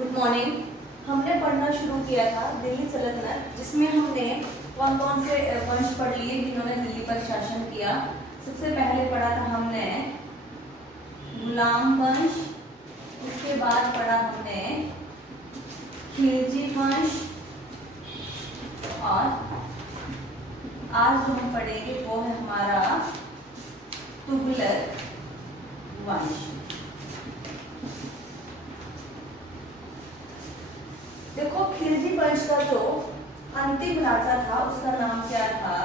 Good morning. हमने पढ़ना शुरू किया था दिल्ली सल्तनत, जिसमें हमने कौन कौन से वंश पढ़ लिए जिन्होंने दिल्ली पर शासन किया। सबसे पहले पढ़ा था हमने गुलाम वंश, उसके बाद पढ़ा हमने खिलजी वंश, और आज जो हम पढ़ेंगे वो है हमारा तुगलक वंश। देखो, खिलजी वंश का जो अंतिम राजा था उसका नाम क्या था?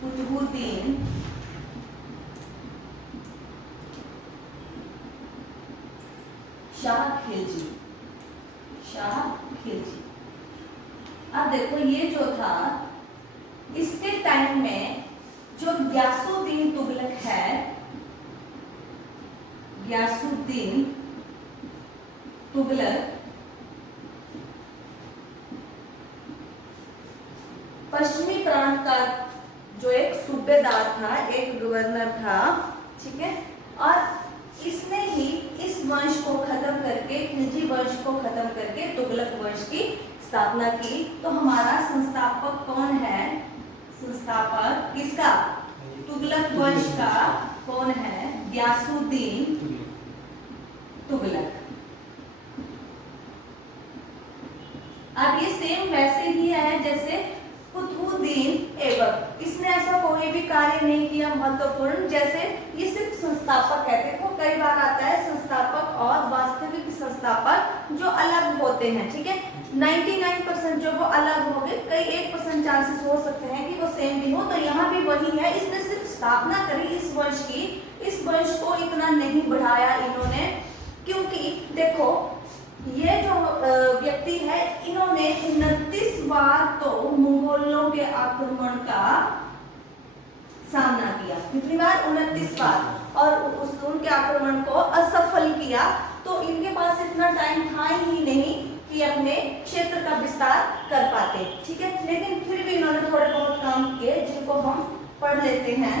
कुतुबुद्दीन शाह खिलजी। शाह खिलजी। अब देखो, ये जो था इसके टाइम में जो गयासुद्दीन तुगलक है, गयासुद्दीन तुगलक पश्चिमी प्रांत का जो एक सूबेदार था, एक गवर्नर था, ठीक है। और इसने ही इस वंश को खत्म करके, खिलजी वंश को खत्म करके तुगलक वंश की स्थापना की। तो हमारा संस्थापक कौन है? संस्थापक किसका? तुगलक वंश का कौन है? गयासुद्दीन तुगलक। अब ये सेम वैसे ही है जैसे कुतुबुद्दीन ऐबक। इसने ऐसा कोई भी कार्य नहीं किया महत्वपूर्ण, जैसे ये सिर्फ संस्थापक है। देखो, कई बार आता है संस्थापक और वास्तविक संस्थापक जो अलग होते हैं, ठीक है। 99% जो वो अलग हो गए, कई 1% चांसेस हो सकते हैं कि वो सेम भी हो। तो यहाँ भी वही है, इसने सिर्फ स्थापना करी इस वंश की। इस वंश को इतना नहीं बढ़ाया इन्होंने, क्योंकि देखो ये जो व्यक्ति है, इन्होंने 29 बार तो मुगलों के आक्रमण का सामना किया। कितनी बार? 29 बार। और उनके आक्रमण को असफल किया। तो इनके पास इतना टाइम था ही नहीं कि अपने क्षेत्र का विस्तार कर पाते, ठीक है। लेकिन फिर भी इन्होंने थोड़े बहुत काम किए, जिनको हम पढ़ लेते हैं।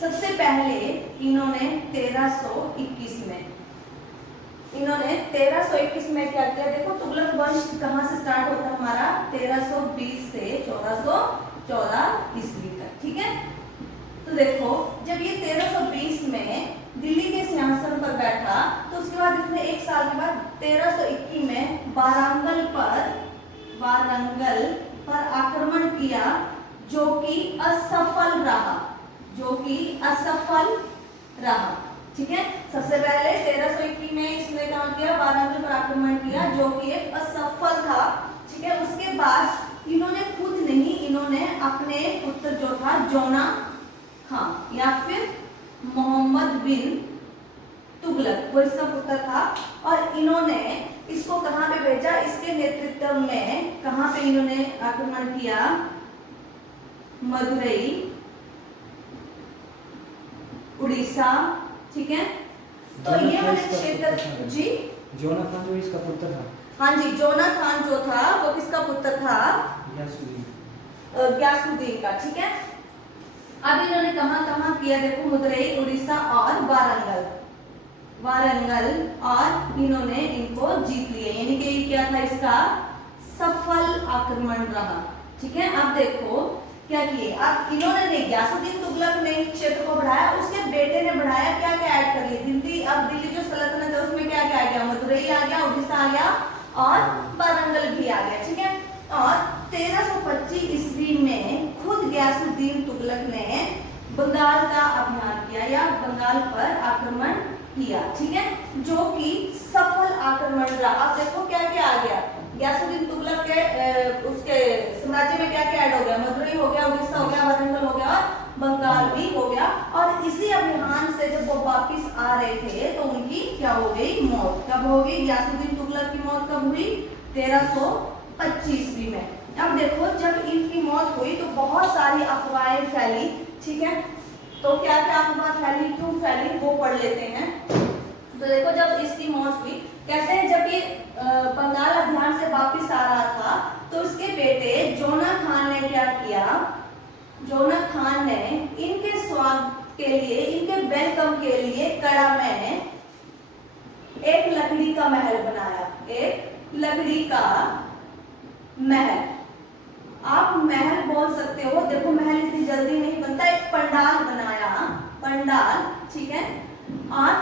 सबसे पहले इन्होंने 1321 में क्या किया? देखो, तुगलक वंश कहाँ से स्टार्ट होता है हमारा? 1320 से 1414 ईस्वी तक, ठीक है। तो देखो, जब ये 1320 में दिल्ली के सिंहासन पर बैठा, तो उसके बाद इसने एक साल के बाद 1321 में वारंगल पर आक्रमण किया, जो कि असफल रहा, ठीक है। सबसे पहले 1321 में इसने क्या किया? वारंगल पर आक्रमण किया, जो कि एक असफल था, ठीक है। उसके बाद इन्होंने खुद नहीं, इन्होंने अपने पुत्र जो था जोना खान या फिर मोहम्मद बिन तुगलक, वो इसका पुत्र था। और इन्होंने इसको कहाँ पे भेजा? इसके नेतृत्व में कहाँ पे इन्होंने आक्रमण किया? मदुरई, उड़ीसा, ठीक है। तो ये वाले क्षेत्र जी, जोना खान जो इसका पुत्र था। हाँ जी, जोना खान जो था वो किसका पुत्र था? गयासुद्दीन का, ठीक है। अब इन्होंने कहाँ किया? देखो, मदुरई, उड़ीसा और वारंगल, और इन्होंने इनको जीत लिया। यानी कि क्या था? इसका सफल आक्रमण रहा, ठीक है। अब देखो क्या किए? अब इन्होंने नहीं, गयासुद्दीन तुगलक ने क्षेत्र को बढ़ाया, उसके बेटे ने बढ़ाया। क्या क्या ऐड कर लिया? दिल्ली, अब दिल्ली जो सल्तनत है उसमें क्या क्या आ गया? मदुरई आ गया, उड़ीसा आ गया और वारंगल भी आ गया, ठीक है। और 1325 ईस्वी में खुद गयासुद्दीन तुगलक ने बंगाल का अभियान किया या बंगाल पर आक्रमण किया, ठीक है, जो कि सफल आक्रमण रहा। अब देखो क्या क्या आ गया? गयासुद्दीन तुगलक के उसके साम्राज्य में क्या क्या ऐड हो गया? मदुरई हो गया, उड़ीसा हो गया, वारंगल हो गया और बंगाल भी हो गया। और इसी अभियान से जब वो वापिस आ रहे थे तो उनकी क्या हो गई? मौत। कब हो गई? गयासुद्दीन तुगलक की मौत कब हुई? 1325 ईस्वी में। अब देखो, जब इनकी मौत हुई तो बहुत सारी अफवाहें फैली, ठीक है। तो क्या क्या अफवाह फैली, क्यों फैली, वो पढ़ लेते हैं। तो देखो, जब इसकी मौत हुई, कहते हैं जब ये बंगाल अभियान से वापिस आ रहा था तो उसके बेटे जोना खान ने क्या किया? जोना खान ने इनके स्वागत के लिए, इनके वेलकम के लिए कड़ा में एक लकड़ी का महल बनाया, एक लकड़ी का महल। आप महल बोल सकते हो, देखो महल इतनी जल्दी नहीं बनता, एक पंडाल बनाया, पंडाल, ठीक है। और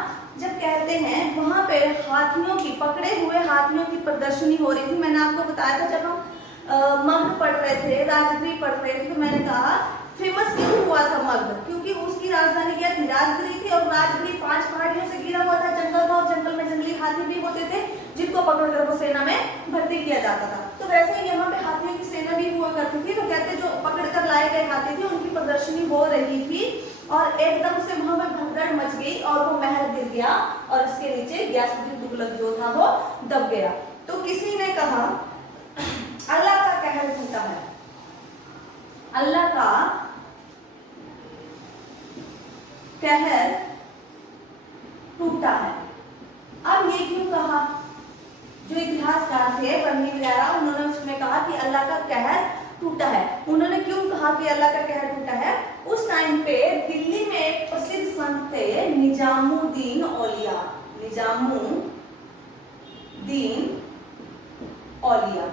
जब कहते हैं वहां पे हाथियों की, पकड़े हुए हाथियों की प्रदर्शनी हो रही थी। मैंने आपको बताया था जब हम मगध पढ़ रहे थे, राजगीर पढ़ रहे थे, तो मैंने कहा फेमस क्यों हुआ था मगध, क्योंकि उसकी राजधानी क्या थी, राजगीर थी। और राजगीर 5 पहाड़ियों से घिरा हुआ था, जंगल था, और जंगल में जंगली हाथी भी होते थे जिनको पकड़कर वो सेना में भर्ती किया जाता था। तो वैसे ही यहाँ पे हाथियों की सेना भी हुआ करती थी। तो कहते जो पकड़कर लाए गए हाथी थे उनकी प्रदर्शनी हो रही थी, और एकदम से वहां पे भगदड़ मच गई और वो महल गिर गया और इसके नीचे गयासुद्दीन तुगलक जो था वो दब गया। तो किसी ने कहा अल्लाह का कहर टूटा है, अल्लाह का कहर टूटा है। अब ये क्यों कहा, जो इतिहासकार थे बर्नी वगैरह, उन्होंने उसमें कहा कि अल्लाह का कहर टूटा है। उन्होंने क्यों कहा कि अल्लाह का कहर टूटा है, उस टाइम पे दिल्ली में एक प्रसिद्ध संत थे निजामुद्दीन औलिया, निजामुद्दीन औलिया।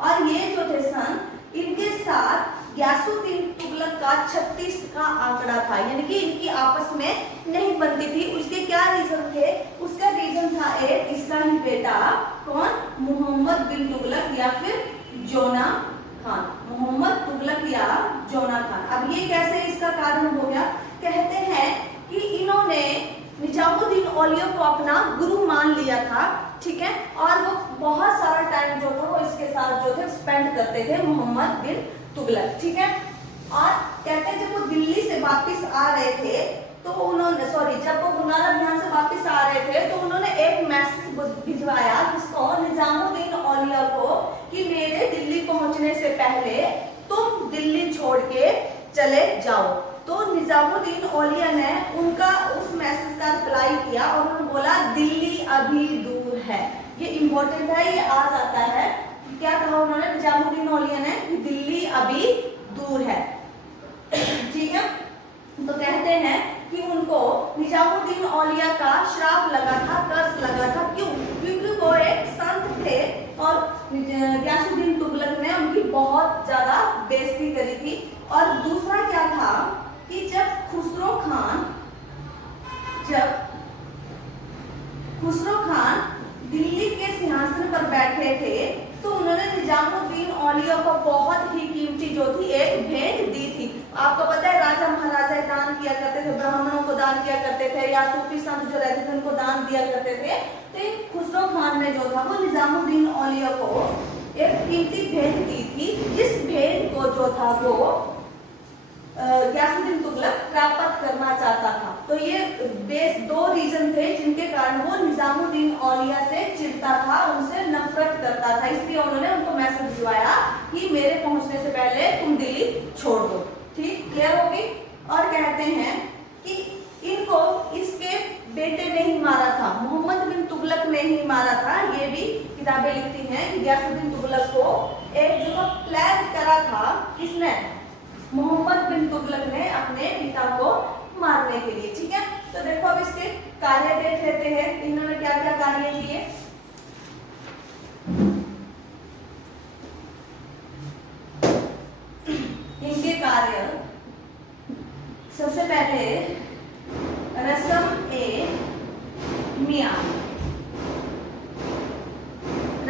और ये जो थे संत, इनके साथ गयासुद्दीन तुगलक का 36 का आंकड़ा था, यानी कि इनकी आपस में नहीं बनती थी। उसके क्या रीजन थे, उसका रीजन था एक, इसका ही बेटा कौन, मोहम्मद बिन तुगलक या फिर जोना खान, मोहम्मद तुगलक या जोना खान। अब ये कैसे इसका कारण हो गया, कहते हैं कि इन्होंने निजामुद्दीन औलिया को अपना गुरु मान लिया था, ठीक है। और वो बहुत सारा टाइम जो था वो इसके साथ जो थे स्पेंड करते थे, मोहम्मद बिन तुगलक, ठीक है। और कहते हैं जब वो दिल्ली से वापस आ रहे थे तो उन्होंने, जब वो गुरनार अभियान से वापस आ रहे थे तो उन्होंने एक मैसेज भिजवाया किसको, निजामुद्दीन औलिया को, कि मेरे दिल्ली पहुंचने से पहले तुम दिल्ली छोड़ के चले जाओ। तो निजामुद्दीन औलिया ने उनका उस मैसेज का रिप्लाई किया और उन्होंने बोला दिल्ली अभी दूर है। ये इंपॉर्टेंट है, ये आ जाता है। क्या कहा उन्होंने, निजामुद्दीन औलिया ने, कि दिल्ली अभी दूर है, ठीक है। तो कहते हैं कि उनको निजामुद्दीन औलिया का श्राप लगा था, कर्स लगा था। क्यों, क्योंकि वो एक संत थे और गयासुद्दीन तुगलक ने उनकी बहुत ज्यादा बेइज्जती करी थी। और दूसरा क्या था कि जब खुसरो खान दिल्ली के सिंहासन पर बैठे थे तो उन्होंने निजामुद्दीन औलिया को बहुत ही कीमती जो थी एक भेंट दी थी। आपको पता है राजा महाराजा दान किया करते थे, ब्राह्मणों को दान किया करते थे, या सूफी संत जो रहते थे उनको दान दिया करते थे। तो खुसरो खान ने जो था वो निजामुद्दीन औलिया को एक कीमती भेंट दी थी, जिस भेंट को जो था वो गयासुद्दीन तुगलक प्राप्त करना चाहता था। तो ये बेस 2 रीजन थे जिनके कारण वो निजामुद्दीन औलिया से चिढ़ता था, उनसे नफरत करता था। इसलिए उन्होंने उनको मैसेज भिजवाया कि मेरे पहुंचने से पहले तुम दिल्ली छोड़ दो, ठीक, क्लियर होगी। और कहते हैं कि इनको इसके बेटे ने ही मारा था, मोहम्मद बिन तुगलक ने ही मारा था। ये भी किताबें लिखती हैं कि गयासुद्दीन तुगलक को एक जो प्लान करा था, किसने, मोहम्मद बिन तुगलक ने अपने पिता को मारने के लिए, ठीक है। तो देखो अब इसके कार्य देख लेते हैं, इन्होंने क्या क्या कार्य किए। इनके कार्य, सबसे पहले रस्म ए मियाद,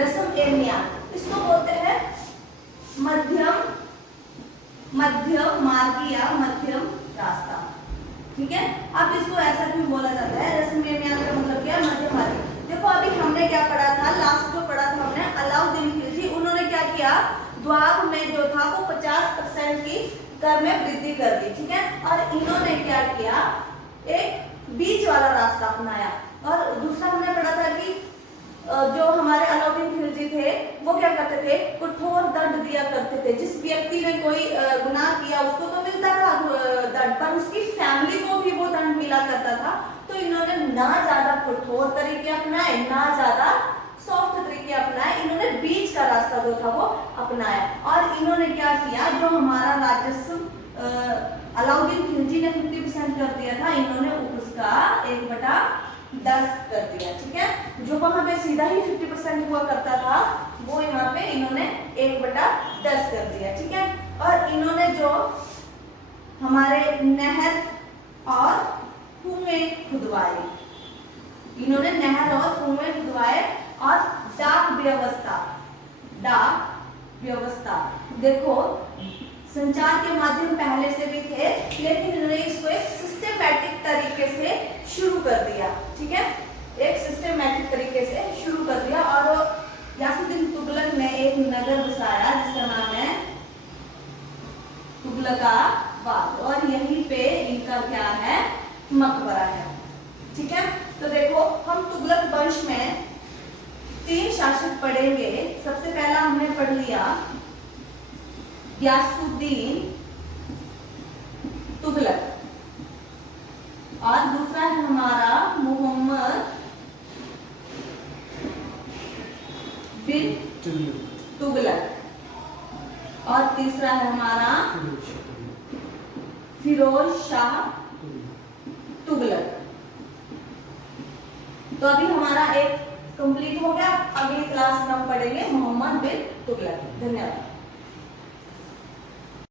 रस्म ए मियाद, इसको बोलते हैं मध्यम मार्गी या मध्यम रास्ता, ठीक है। अब इसको ऐसा क्यों बोला जाता है, रस्म ए मियाद का मतलब क्या है, मध्यम मार्गी। देखो अभी हमने क्या पढ़ा था, लास्ट जो पढ़ा था हमने, अलाउद्दीन खिलजी, उन्होंने क्या किया, द्वाब में जो था वो 50% की कर में वृद्धि कर दी, ठीक है। और इन्होंने क्या किया, एक बीच वाला रास्ता अपनाया। और दूसरा हमने पढ़ा था कि जो हमारे अलाउद्दीन खिलजी थे वो क्या करते थे, कठोर दंड दिया करते थे। जिस व्यक्ति ने कोई गुनाह किया उसको तो मिलता था दंड, पर उसकी फैमिली को भी वो दंड मिला करता था। तो इन्होंने ना ज्यादा कठोर तरीके अपनाए, ना ज्यादा सॉफ्ट तरीके अपनाए, इन्होंने बीच का रास्ता जो था वो अपनाया। और इन्होंने क्या किया, जो हमारा राजस्व अलाउद्दीन खिलजी ने 50% कर दिया था, इन्होंने उसका 1/4 10 कर दिया, ठीक है। जो वहां पे सीधा ही 50% हुआ करता था वो यहाँ पे इन्होंने 1/10 कर दिया, ठीक है। और इन्होंने जो हमारे नहर और कुएं खुदवाए, इन्होंने नहर और कुएं खुदवाए। और डाक व्यवस्था देखो, संचार के माध्यम पहले से भी थे लेकिन इन्होंने इसको एक सिस्टमैटिक तरीके से शुरू कर दिया, ठीक है। एक सिस्टमैटिक तरीके से शुरू कर दिया। और गयासुद्दीन तुगलक ने एक नगर बसाया जिसका नाम है तुगलकाबाद, और यहीं पे इनका क्या है, मकबरा है, ठीक है। तो देखो हम तुगलक वंश में 3 शासक पढ़ेंगे। सबसे पहला हमने पढ़ लिया गयासुद्दीन तुगलक, और दूसरा है हमारा मोहम्मद बिन तुगलक, और तीसरा है हमारा फिरोज शाह तुगलक। तो अभी हमारा एक कंप्लीट हो गया। अगली क्लास में हम पढ़ेंगे मोहम्मद बिन तुगलक। धन्यवाद।